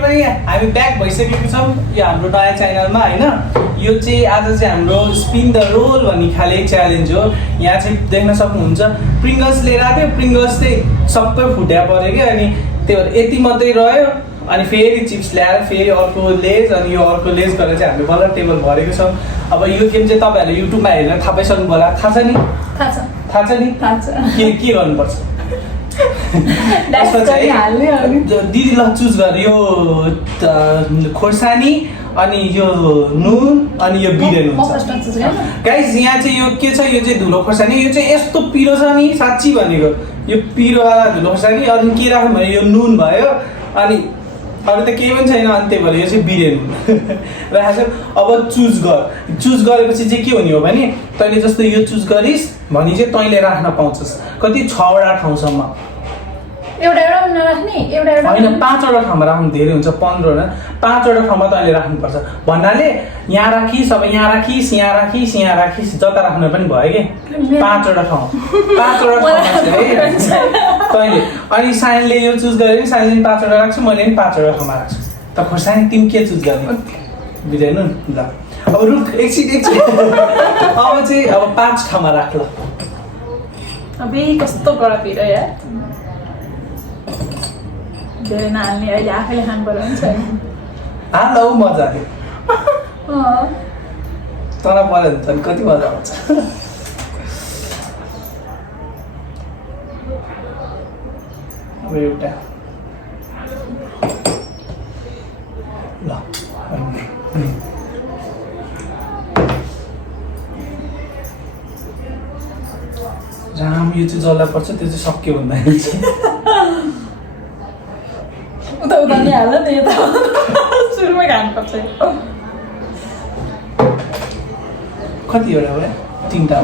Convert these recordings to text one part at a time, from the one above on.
पनि हामी ब्याक भइसकेको छौँ यो हाम्रो नयाँ च्यानलमा होइन। यो चाहिँ आज चाहिँ हाम्रो स्पिन द रोल भन्ने खाले च्यालेन्ज हो। यहाँ चाहिँ देख्न सक्नुहुन्छ प्रिङ्गल्स लिएर आएको थियो, प्रिङ्गल्स चाहिँ सबै फुट्या पऱ्यो क्या, अनि त्यो भएर यति मात्रै रह्यो। अनि फेरि चिप्स ल्याएर फेरि अर्को लेज, अनि यो अर्को लेज गरेर चाहिँ हामीले बल्ल टेबल भरेको छौँ। अब यो गेम चाहिँ तपाईँहरूले युट्युबमा हेरेर थाहा पाइसक्नु होला, थाहा छ नि? थाहा छ नि? के गर्नुपर्छ? दिदी ल चुज गर, यो खोर्सानी अनि यो नुन अनि यो बिरेन हुन्छ। गाइस यहाँ चाहिँ यो के छ, यो चाहिँ धुलो खोर्सानी, यो चाहिँ यस्तो पिरो छ नि साँच्ची भनेको, यो पिरोवाला धुलो खोर्सानी। अनि के राख्नु भयो, यो नुन भयो, अनि अरू त केही पनि छैन। अनि त्यही भएर यो चाहिँ बिरेन राखेको। अब चुज गरेपछि चाहिँ के हुने हो भने तैँले जस्तो यो चुज गरिस् भने चाहिँ तैँले राख्न पाउँछस् कति 6वटा ठाउँसम्म। एउटा नराख्ने, एउटा होइन 5वटा ठाउँमा राख्नु धेरै हुन्छ, 15वटा 5वटा ठाउँमा तैँले राख्नुपर्छ भन्नाले यहाँ राखिस्, अब यहाँ राखिस्, यहाँ राखिस्, यहाँ राखिस्, जता राख्नु पनि भयो कि 5वटा ठाउँ तैँले। अनि साइनले यो चुज गऱ्यो भने साइनले पनि 5वटा राख्छु, मैले पनि 5वटा ठाउँमा राख्छु। त खोर्सानी तिमी के चुज गर्ने बुझेन ल। अब रुख एकछिन अब चाहिँ अब 5 ठाउँमा राख ल। अब कस्तो कडा पिरो यार, धेरै नहाल्ने, अहिले आफैले खानु पर्यो नि छैन। हाल हौ मजा आयो तर पऱ्यो भने त कति मजा आउँछ। अब एउटा ल राम यो चाहिँ जल्ला पर्छ, त्यो चाहिँ सक्यो भन्दाखेरि चाहिँ उता नि हाल नि, यता सुरुमै खानुपर्छ। कतिवटा भयो? 3टा।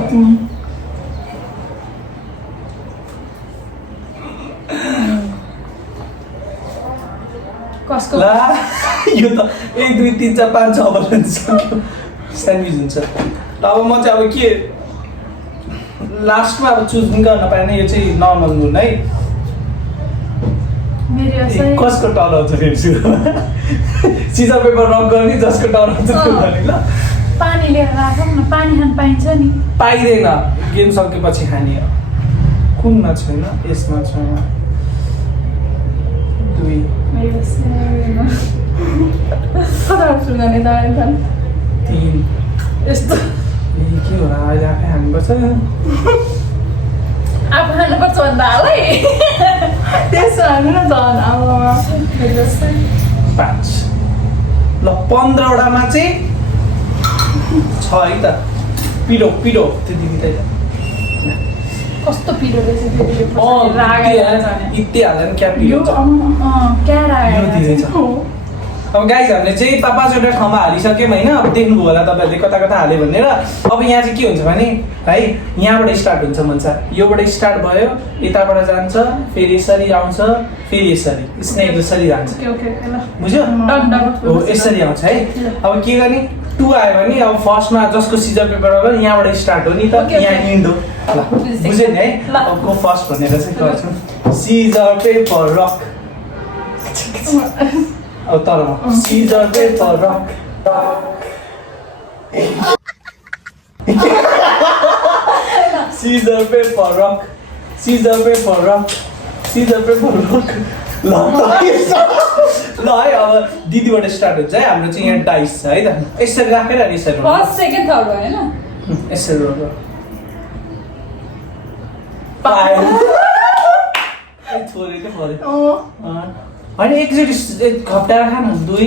कसको ला यो त 1 2 3 4 5 6 बल्ल सक्यो, स्यान्डविच हुन्छ। अब म चाहिँ अब के लास्टमा अब चुज पनि गर्न पाएन, यो चाहिँ नर्मल नुन है। कसको टर्न आउँछ फेरि सिजर पेपर रक गर्ने, जसको टर्न आउँछ त्यो गर्ने ल। पानी लिएर राखौँ न, पानी खान पाइन्छ नि? पाइँदैन, गेम सकेपछि खाने हो। कुनमा छैन, यसमा छैन। 2 3 यस्तो के होला अहिले आफै खानुपर्छ। आफू खानुपर्छ भन्दा हाल है, त्यसो हाल्नु न झन्। अब 5 ल 15वटामा चाहिँ 6 है त। पिरो त्यति बित्दै कस्तो पिरो रहेछ फेरि यो, इत्ते हाल्दैन क्या पिरो छ। अब गाइज हामीले चाहिँ 5वटा ठाउँमा हालिसक्यौँ होइन। अब देख्नुभयो होला तपाईँहरूले कता कता हाल्यो भनेर। अब यहाँ चाहिँ के हुन्छ भने है, यहाँबाट स्टार्ट हुन्छ मन्छा, योबाट स्टार्ट भयो, यताबाट जान्छ, फेरि यसरी आउँछ, फेरि यसरी स्नेक जसरी जान्छ, बुझ्यो? हो यसरी आउँछ है। अब के गर्ने, 2 आयो भने अब फर्स्टमा जसको सिजर पेपर हो यहाँबाट स्टार्ट हो नि त, यहाँ इन्ड हो ल, बुझ्यो नि है। अब को फर्स्ट भनेर चाहिँ गर्छु, सिजर पेपर रक। अब तर scissor paper rock, scissor paper rock, scissor paper rock, scissor paper rock. ल है अब दिदीबाट स्टार्ट हुन्छ है। हाम्रो चाहिँ यहाँ डाइस छ है त, यसरी राखेर यसरी फर्स्ट सेकेन्ड थर्ड भयो हैन, यसरी रोल पायो छोडेको पऱ्यो होइन। एकचोटि घप्टाएर खानु 2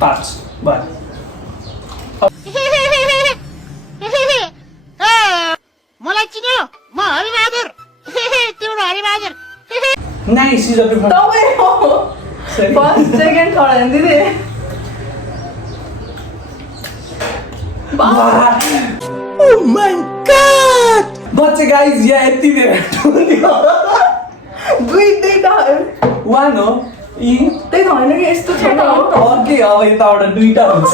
5 भयो। मलाई चिन्यो, म हरिबहादुर, तिम्रो हरिबहादुर। नाइ सिजर पेपर तपाईँ हो फर्स्ट सेकेन्ड थर्ड हैन दिदी। Oh my god! बच्चे गाइस यहाँ यति धेरै टोल्यो। 2टा 1 हो यी त्यही त होइन कि यस्तो छैन हो अर्कै। अब यताबाट 2टा हुन्छ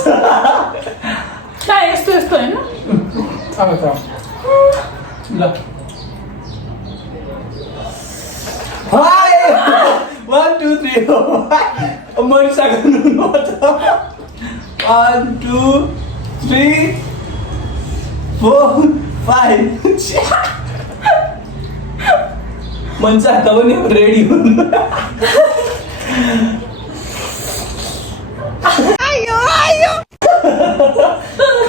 ना, यस्तो यस्तो होइन। अब त ल 1 2 3 मनिषाको नुन हो त 1 2 3 4 5 मनिषा त पनि रेडी हुनु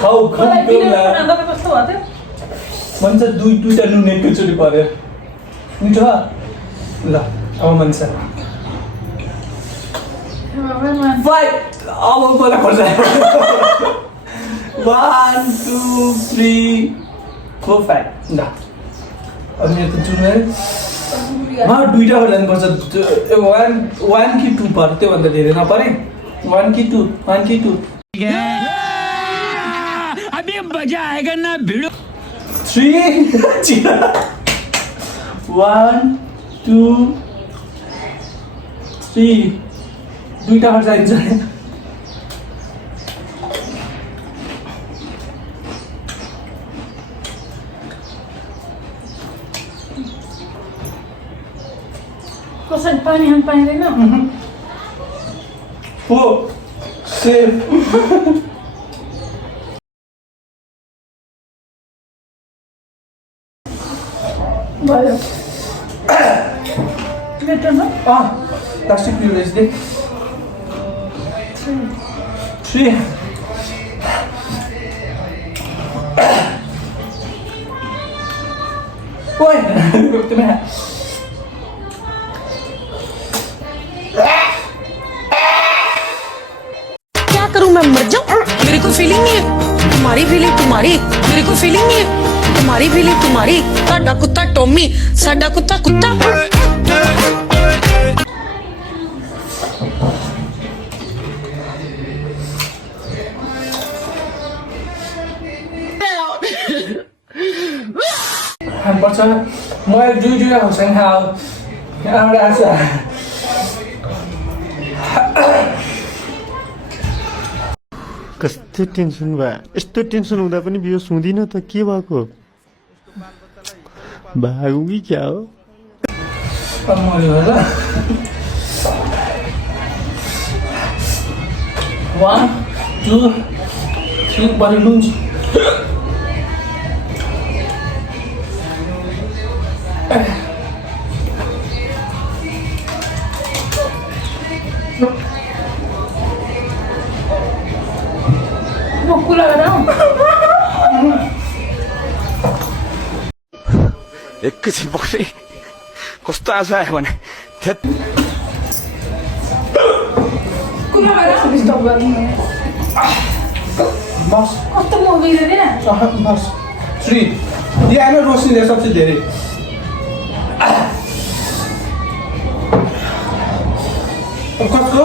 खाऊ मलाई खाऊ बिना खाँदा त कस्तो भयो त मनिषा दुईटा नुन एकैचोटि पर्यो मिठो ल अब मनिषा फाइभ अब मलाई खोज्छ 1 2 3 4 5 ल अब मेरो त जुन दुईटा जानुपर्छ 1 कि 2 पर्यो त्योभन्दा धेरै नपरे 1 कि 2 1 कि 2 अभी मजा आएगा ना भिड़ो 3 1 2 3 दुईटा चाहिन्छ कसैले पानी खान पाइँदैन 4 6 भयो बेटरमा प्लास्टिक प्युरेज दे 3 ओए तुम्हें क्या करूं मैं मर जाऊं मेरे को फीलिंग नहीं है तुम्हारी फीलिंग तुम्हारी मेरे को फीलिंग नहीं है तुम्हारी फीलिंग तुम्हारी साडा कुत्ता टॉमी साडा कुत्ता कुत्ता खानुपर्छ म एक दुईटा खोर्सानी खाऊ एउटा आशा कस्तो टेन्सन भयो यस्तो टेन्सन हुँदा पनि बियो सुँदिन त के भएको भागौँ कि क्या हो मर्यो होला 1 2 3 बरु लुन्च भक्कु लागेर एकैछिन बस्ने कस्तो आशा आयो भने थेत कुरा गरेर डिस्टर्ब गर्ने बस कस्तो मुभी हेरेन बस 3 ये आएन रोशनी सबसे धेरै कसको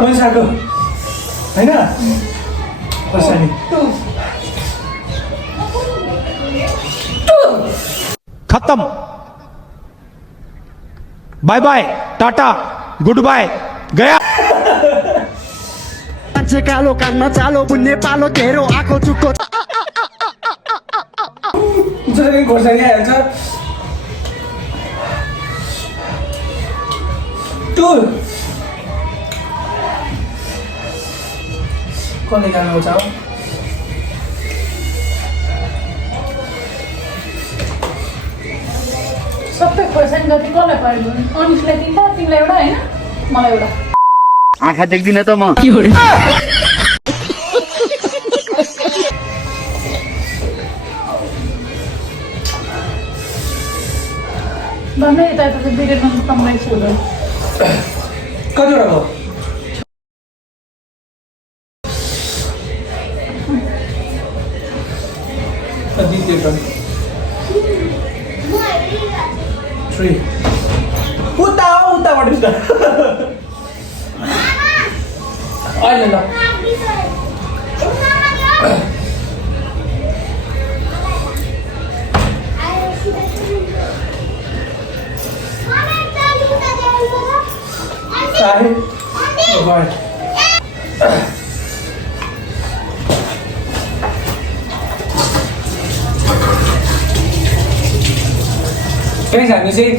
अमिषाको होइन खोर्सानी खत्म bye bye tata good bye गया मान्छे कालो कानमा चालो बुन्ने पालो तेरो आको चुक्को जसरी खोर्सानी आइहाल्छ 2 कसले गाउनुहुन्छ हो सबै खोर्सानी जति कसलाई पाइयो अनिसलाई तिनवटा तिमीलाई एउटा होइन मलाई एउटा आँखा देख्दिन त म भन्दै यता यता चाहिँ बिरेरमा कमाइ छु कतिवटा भयो द्वितीय 3 उताबाट उता अहिले ल साहे गए हामी चाहिँ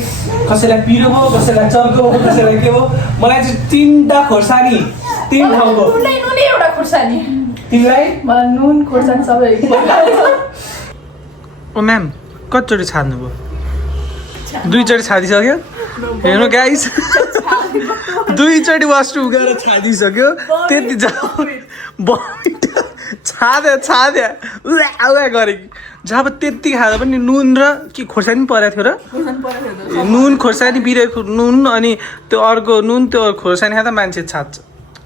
कसैलाई पिरो भयो कसैलाई चर्को भयो कसैलाई के भयो मलाई चाहिँ 3टा खोर्सानी 3 ठाउँको नुनै नुनै एउटा खुर्सानी तिमीलाई मलाई नुन खुर्सानी सबै ओ म्याम कतिचोटि छान्नु भयो 2चोटि छादिसक्यो हेर्नु गाइस 2चोटि वासरुम गएर छादिसक्यो त्यति छाद्या उया गरे जब त्यति खाँदा पनि नुन र के खोर्सानी परेको थियो र नुन खोर्सानी पिरे नुन अनि त्यो अर्को नुन त्यो खोर्सानी खाँदा मान्छे छाड्छ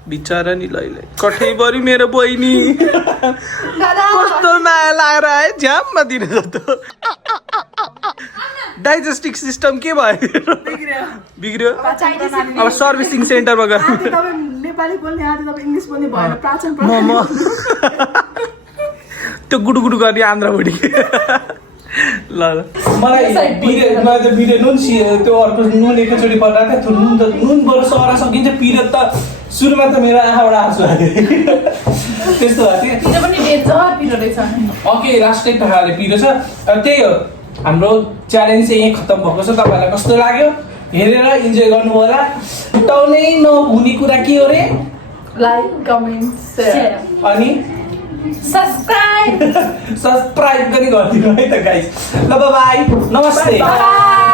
बिचरा नि लैले कठैभरि मेरो बहिनी कस्तो माया लागेर आयो झ्याममा दिने जस्तो डाइजेस्टिक सिस्टम के भयो बिग्रियो अब सर्भिसिङ सेन्टरमा गएर नेपाली बोल्ने आदि तपाईँ इङ्ग्लिस बोल्ने भएन प्राचीन म त्यो गुडुगुडु गर्ने आन्द्राभुडी ल मलाई त भिडियो नुन त्यो अर्को नुन एकैचोटि परेको थियो नुन बरु सहरा सकिन्छ पिरो त सुरुमा त मेरो आँखाबाट आँसु लाग्यो त्यस्तो भएको थियो पिरो पनि डेन्जर पिरो रहेछ ओके लास्टै खाले पिरो छ त्यही हो हाम्रो च्यालेन्ज चाहिँ यहीँ खत्तम भएको छ तपाईँलाई कस्तो लाग्यो हेरेर इन्जोय गर्नु होला उठाउनै नहुने कुरा के हो रे लाइक कमेन्ट सेयर अनि सब्सक्राइब सब्सक्राइब पनि गरिदिनु है त गाइस ल बाई नमस्ते बाई